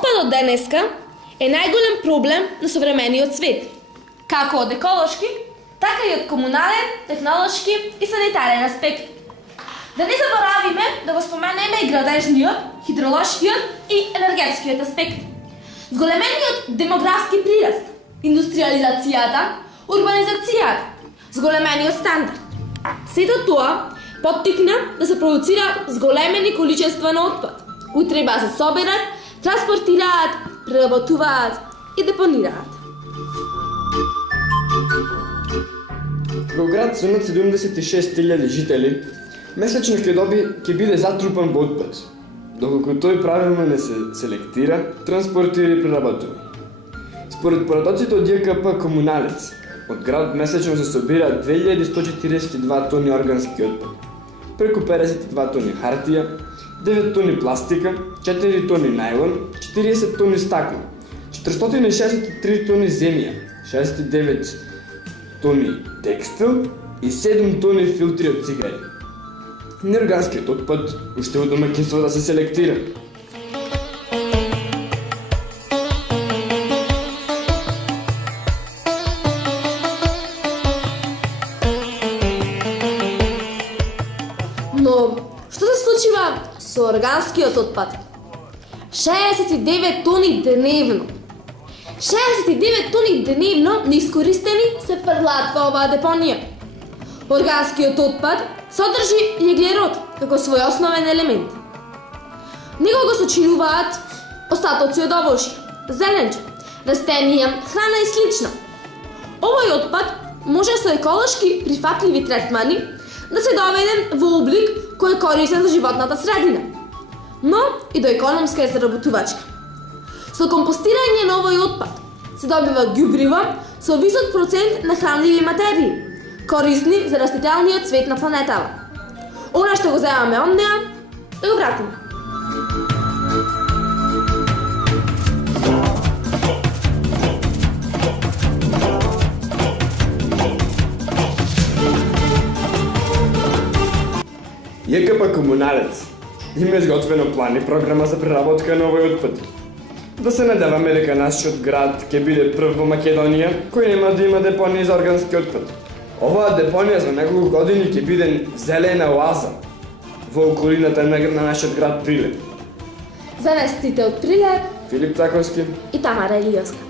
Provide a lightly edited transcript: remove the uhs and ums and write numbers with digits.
Отпадот денеска е најголем проблем на современиот свет, како од еколошки, така и од комунален, технолошки и санитарен аспект. Да не заборавиме да го споменеме и градежниот, хидролошкиот и енергетскиот аспект. Зголемениот демографски прираст, индустриализацијата, урбанизацијата, зголемениот стандард. Сето тоа поттикна да се продуцираат зголемени количества на отпад, кои треба да се соберат, транспортираат, преработуваат и депонираат. Во град со над 76.000 жители, месечно ќе биде затрупан во отпад, доколку тој правилно не се селектира, транспортира и преработува. Според порадоците од ЈКП Комуналец, од градот месечно се собира 2142 тони органски отпад, преку 52 тони хартија, 9 тони пластика, 4 тони најлон, 40 тони стакло, 463 тони земја, 69 тони текстил и 7 тони филтри од цигари. Неорганскиот отпад уште од домаќинство да се селектира. Но, што се случува со органскиот отпад? 69 тони дневно. 69 тони дневно неискористени се фрлаат во оваа депонија. Органскиот отпад содржи јеглерод како свој основен елемент. Него го сочинуваат остатоци од овошје, зеленче, растенија, храна и слично. Овој отпад може со еколошки прифатливи третмани да се доведен во облик кој е корисен за животната средина, но и до економска и заработувачка. Со компостирање на овој отпад се добива ѓубриво со висок процент на хранливи материи, корисни за растителниот свет на планетава. Она што го земаме од неа, да го вратиме. ЈКП Комуналец има изготвено план и програма за преработка на овој отпад. Да се надеваме дека нашиот град ќе биде прв во Македонија кој нема да има депонија за органски отпад. Оваа депонија за неколку години ќе биде зелена оаза во околината на нашиот град Прилеп. За вестите од Прилеп Филип Таковски и Тамара Елијовска.